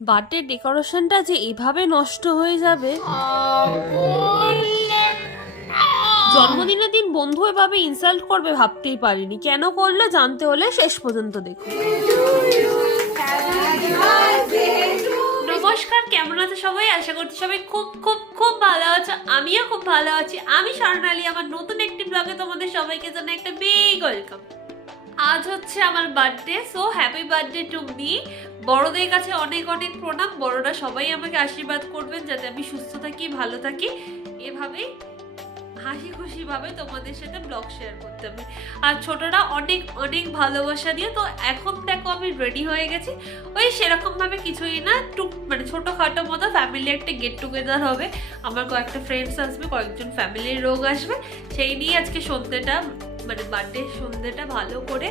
Birthday ডেকোরেশনটা যে এভাবে নষ্ট হয়ে যাবে, জন্মদিনের দিন বন্ধু এভাবে ইনসাল্ট করবে ভাবতেই পারিনি। কেন করলো জানতে হলে শেষ পর্যন্ত দেখুন। নমস্কার, কেমন আছে সবাই? আশা করছি সবাই খুব খুব খুব ভালো আছে। আমিও খুব ভালো আছি। আমি স্বর্ণালী, আমার নতুন একটি ব্লগে তোমাদের সবাইকে জানাই একটা বিগ ওয়েলকাম। আজ হচ্ছে আমার birthday, so happy birthday to me. বড়দের কাছে অনেক অনেক প্রণাম। বড়রা সবাই আমাকে আশীর্বাদ করবেন যাতে আমি সুস্থ থাকি, ভালো থাকি। এভাবেই হাসি খুশি ভাবে তোমাদের সাথে ব্লগ শেয়ার করতে হবে। আর ছোটরা অনেক অনেক ভালোবাসা দিয়ে। তো এখন দেখো আমি রেডি হয়ে গেছি। ওই সেরকম ভাবে কিছুই না, মানে ছোটখাটো মতো ফ্যামিলি একটা গেট টুগেদার হবে। আমার কয়েকটা ফ্রেন্ডস আসবে, কয়েকজন ফ্যামিলির লোক আসবে। সেই নিয়ে আজকে সন্ধ্যেটা, মানে বার্থডে সন্ধ্যেটা ভালো করে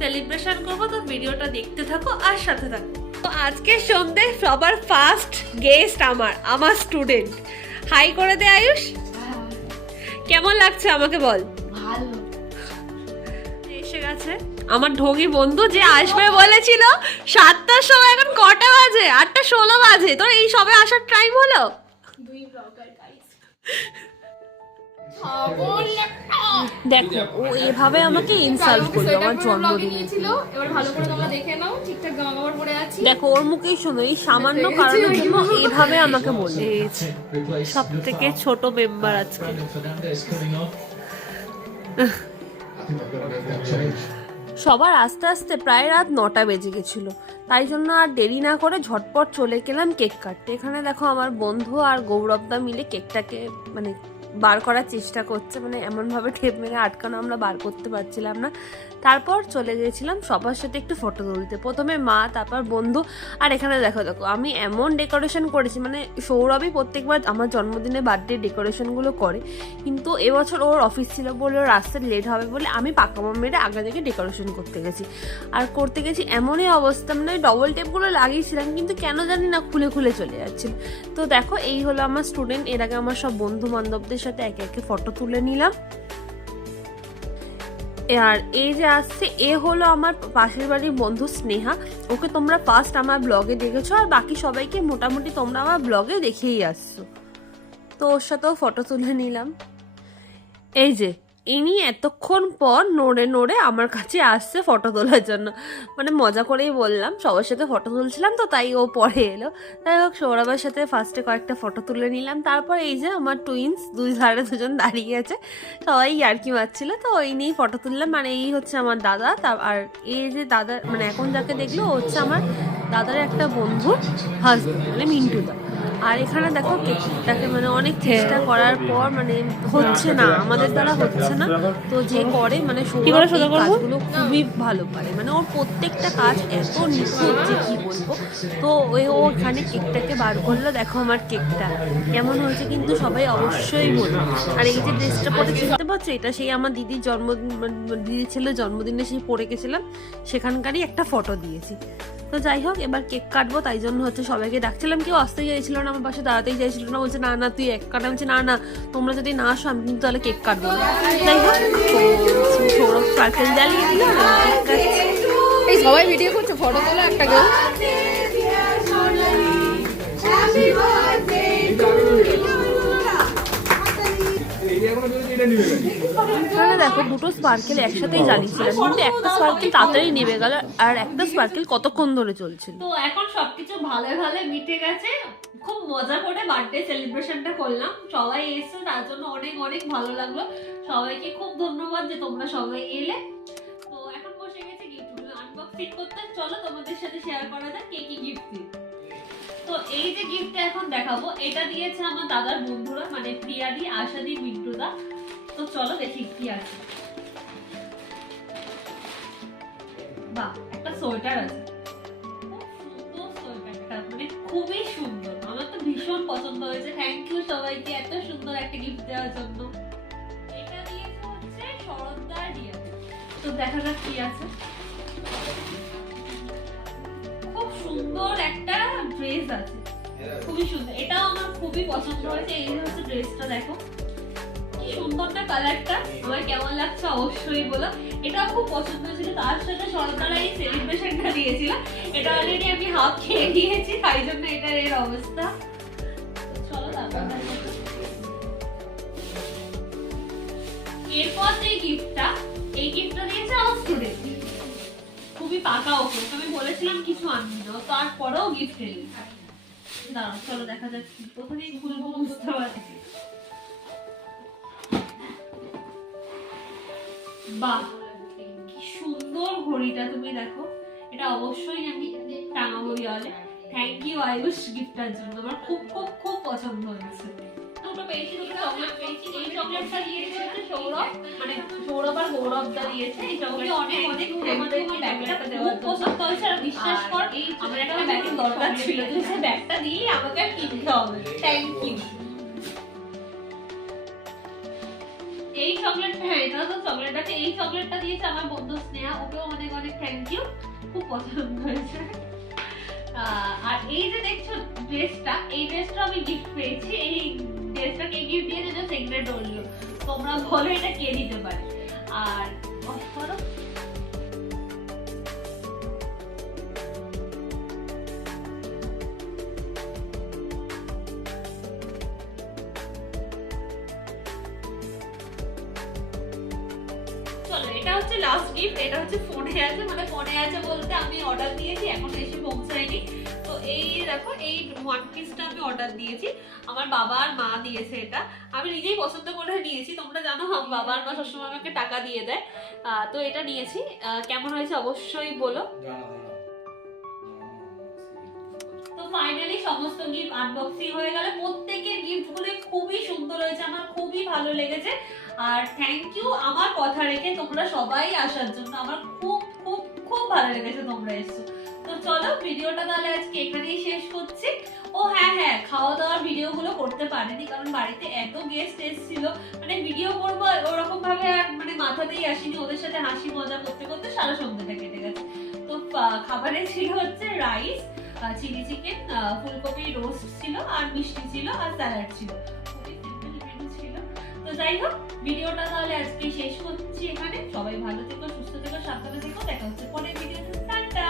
সেলিব্রেশন করবো। তো ভিডিওটা দেখতে থাকো আর সাথে থাকো। তো আজকে সন্ধ্যে সবার ফার্স্ট গেস্ট আমার স্টুডেন্ট। হাই করে দে আয়ুষ। কেমন লাগছে আমাকে বল। ভালো এসে গেছে আমার ঢোঙি বন্ধু, যে আসবে বলেছিল 7টার সময়। এখন কটা বাজে? 8:16 বাজে। তোর এই সবে আসার টাইম হলো? দুই ব্লগার গাইস। দেখো ও এভাবে আমাকে ইনসাল্ট করলো আমার জন্মদিনে। এবার ভালো করে তোমরা দেখে নাও, ঠিকঠাক জামা কাপড় পরে আছি। দেখো ওর মুখেই শোনো, এই সামান্য কারণের জন্য এভাবে আমাকে বলে। সব থেকে ছোট মেম্বার আজকে। সবার আস্তে আস্তে প্রায় রাত 9টা বেজে গেছিল। তাই জন্য আর দেরি না করে ঝটপট চলে গেলাম কেক কাটতে। এখানে দেখো আমার বন্ধু আর গৌরবদা মিলে কেকটাকে মানে বার করার চেষ্টা করছে, মানে এমনভাবে ঠেপ মেরে আটকানো আমরা বার করতে পারছিলাম না। তারপর চলে গিয়েছিলাম সবার সাথে একটু ফটো তুলতে। প্রথমে মা, তারপর বন্ধু। আর এখানে দেখো আমি এমন ডেকোরেশন করেছি, মানে সৌরভই প্রত্যেকবার আমার জন্মদিনে বার্থডে ডেকোরেশনগুলো করে, কিন্তু এবছর ওর অফিস ছিল বলে, ওর আসতে লেট হবে বলে আমি পাকা বোম মেরে আগে থেকে ডেকোরেশন করতে গেছি। আর করতে গেছি এমনই অবস্থা, মানে ডবল টেপগুলো লাগিয়েছিলাম কিন্তু কেন জানি না খুলে খুলে চলে যাচ্ছিল। তো দেখো এই হলো আমার স্টুডেন্ট। এর আগে আমার সব বন্ধু বান্ধবদের সাথে একে একে ফটো তুলে নিলাম। আর এই যে আসছে, এ হলো আমার পাশের বাড়ির বন্ধু স্নেহা। ওকে তোমরা ফার্স্ট আমার ব্লগে দেখেছো, আর বাকি সবাইকে মোটামুটি তোমরা আমার ব্লগে দেখেই আসছো। তো ওর সাথেও ফটো তুলে নিলাম। এই যে ইনি এতক্ষণ পর নড়ে নড়ে আমার কাছে আসছে ফটো তোলার জন্য। মানে মজা করেই বললাম, সবার সাথে ফটো তুলছিলাম তো তাই ও পরে এলো। যাই হোক, সৌরভের সাথে ফার্স্টে কয়েকটা ফটো তুলে নিলাম। তারপর এই যে আমার টুইন্স দুই ধারে দুজন দাঁড়িয়ে আছে, সবাই ইয়ার্কি মারছিল, তো ওই নিয়েই ফটো তুললাম। মানে এই হচ্ছে আমার দাদা। আর এই যে দাদা, মানে এখন যাকে দেখলো ও হচ্ছে আমার দাদার একটা বন্ধুর হাজব্যান্ড, মানে মিন্টুদা। আর এখানে দেখো কেকটাকে মানে অনেক চেষ্টা করার পর মানে হচ্ছে না, আমাদের দ্বারা হচ্ছে না। তো যে করে মানে কাজগুলো খুবই ভালো পারে, মানে ওর প্রত্যেকটা কাজ এত নিখুঁত যে কি বলবো। তো ও এখানে কেকটাকে বার করলো। দেখো আমার কেকটা কেমন হয়েছে কিন্তু সবাই অবশ্যই বলবে। আর এই যে ড্রেসটা পরে চিনতে পারছো, এটা সেই আমার দিদির দিদির ছেলের জন্মদিনে সেই পরে গেছিলাম, সেখানকারই একটা ফটো দিয়েছি। তো যাই হোক, এবার কেক কাটবো, তাই জন্য হচ্ছে সবাইকে ডাকছিলাম। কেউ আসতে চাইছিল না, আমার পাশে দাঁড়াতেই চাইছিল না। বলছে না না তুই এক কাটা। বলছে না না তোমরা যদি না আসো আমি কিন্তু তাহলে কেক কাটবো না। যাই হোক, সৌরভ সার্কেল জ্বালিয়ে দিল, কেক কাটছে। এই সবাই ভিডিও করছো, ফটো তোলো একটা কেউ। দেখো দুটো স্পার্কেল একসাথেই জ্বালিয়েছিলাম, কিন্তু একটা স্পার্কেল তাড়াতাড়ি নেমে গেল আর একটা স্পার্কেল কতক্ষণ ধরে চলছিল। তো এখন সবকিছু ভালো ভালো মিটে গেছে। খুব মজা করে বার্থডে সেলিব্রেশনটা করলাম, সবাই এসেছে, তার জন্য অনেক অনেক ভালো লাগলো। সবাইকে খুব ধন্যবাদ যে তোমরা সবাই এলে। তো এখন বসে গেছে গিফটগুলো আনবক্সিং করতে। চলো তোমাদের সাথে শেয়ার করা যাক কে কি গিফট দিই। তো এই যে গিফটটা এখন দেখাবো, এটা দিয়েছে আমার দাদার বন্ধুরা, মানে প্রিয়াদি, আশাদি, মিন্টুদা। তো চলো দেখি কি আছে। বাহ, একটা সোয়েটার আছে, খুব সুন্দর সোয়েটারটা, মানে খুবই সুন্দর। আমার তো ভীষণ পছন্দ হয়েছে। থ্যাংক ইউ সবাইকে এত সুন্দর একটা গিফট দেওয়ার জন্য। এটা দিয়েছে হচ্ছে শরৎদা রিয়া। তো দেখা যাক কি আছে। খুব সুন্দর একটা ড্রেস আছে, খুবই সুন্দর। এটাও আমার খুবই পছন্দ হয়েছে। এই হচ্ছে ড্রেসটা, দেখো কি সুন্দর না কালারটা, আমার কেমন লাগছে অবশ্যই বলো। এটা খুব পছন্দ হয়েছিল, তার সাথে শরৎকালা এই সেলিব্রেশনটা দিয়েছিল, এটা অলরেডি আমি হাফ খেয়ে নিয়েছি, তাই জন্য এটা এর অবস্থা। চলো তারপর এরপর যে গিফটটা, এই গিফটটা দিয়েছে আমার স্টুডেন্ট, খুবই পাকা ওকে, আমি বলেছিলাম কিছু আনবি না, তারপরেও গিফট এলি। দাঁড়াও চলো দেখা যাক কোথায় খুলবো বুঝতে পারছি। বাহ কি সুন্দর ঘড়িটা, তুমি দেখো, এটা অবশ্যই আমি টাঙাবো দেওয়ালে। থ্যাংক ইউ আয়ুষ গিফটটার জন্য, আমার খুব খুব খুব পছন্দ হয়েছে। দুটো পেয়েছি, দুটো চকলেট পেয়েছি। এই চকলেটটা দিয়েছে সৌরভ, মানে সৌরভ আর গৌরবদা দিয়েছে। এই চকলেট অনেক অনেক আমাদের ব্যাগটা দেওয়ার পছন্দ হয়েছে, আর বিশ্বাস কর আমার একটা ব্যাগের দরকার ছিল, তুই সে ব্যাগটা দিয়ে আমাকে আর কিনতে হবে। Thank you. এই চকলেটটা, হ্যাঁ এটা তো চকলেট আছে, এই চকলেটটা দিয়েছে আমার বন্ধু স্নেহা, ওকেও অনেক অনেক থ্যাংক ইউ, খুব পছন্দ হয়েছে। আর এই যে দেখছো ড্রেসটা, এই ড্রেসটা আমি গিফট পেয়েছি। এই ড্রেসটা কে গিফট দিয়েছে? যে সিক্রেট বললো, তোমরা বলো এটা কে দিতে পারে। আর ধরো চলো, এটা হচ্ছে লাস্ট গিফট। এটা হচ্ছে ফোনে আছে, মানে ফোনে আছে বলতে আমি অর্ডার দিয়েছি, এখন এসে পৌঁছায়নি। তো এই দেখো, এই ওয়ান পিসটা আমি অর্ডার দিয়েছি, আমার বাবা আর মা দিয়েছে। এটা আমি নিজেই পছন্দ করে নিয়েছি, তোমরা জানো আমার বাবা আর মা সবসময় আমাকে টাকা দিয়ে দেয়। তো এটা নিয়েছি, কেমন হয়েছে অবশ্যই বলো। তো ফাইনালি সমস্ত গিফট আনবক্সিং হয়ে গেল, প্রত্যেকের গিফট গুলো খুবই সুন্দর হয়েছে, আমার খুবই ভালো লেগেছে। আর থ্যাংক ইউ আমার কথা রেখে তোমরা সবাই আসার জন্য, আমার খুব খুব খুব ভালো লেগেছে তোমরা এসছো। তো চলো ভিডিওটা তাহলে আজকে এখানেই শেষ করছি। ও হ্যাঁ হ্যাঁ, খাওয়া দাওয়ার ভিডিও গুলো করতে পারিনি, কারণ বাড়িতে এত গেস্ট এসেছিল, মানে ভিডিও করবো ওরকম ভাবে আর মানে মাথাতেই আসেনি। ওদের সাথে হাসি মজা করতে করতে সারা সন্ধ্যাটা কেটে গেছে। তো খাবারে ছিল হচ্ছে রাইস, চিলি চিকেন, ফুলকপি রোস্ট ছিল, আর মিষ্টি ছিল, আর স্যালাড ছিল, খুবই সিম্পল মেনু ছিল। তো যাই হোক, ভিডিওটা তাহলে আজকে শেষ করছি এখানে। সবাই ভালো থেকো, সুস্থ থেকো, সাবধানে থেকো, দেখা হচ্ছে পরের ভিডিওতে। টাটা।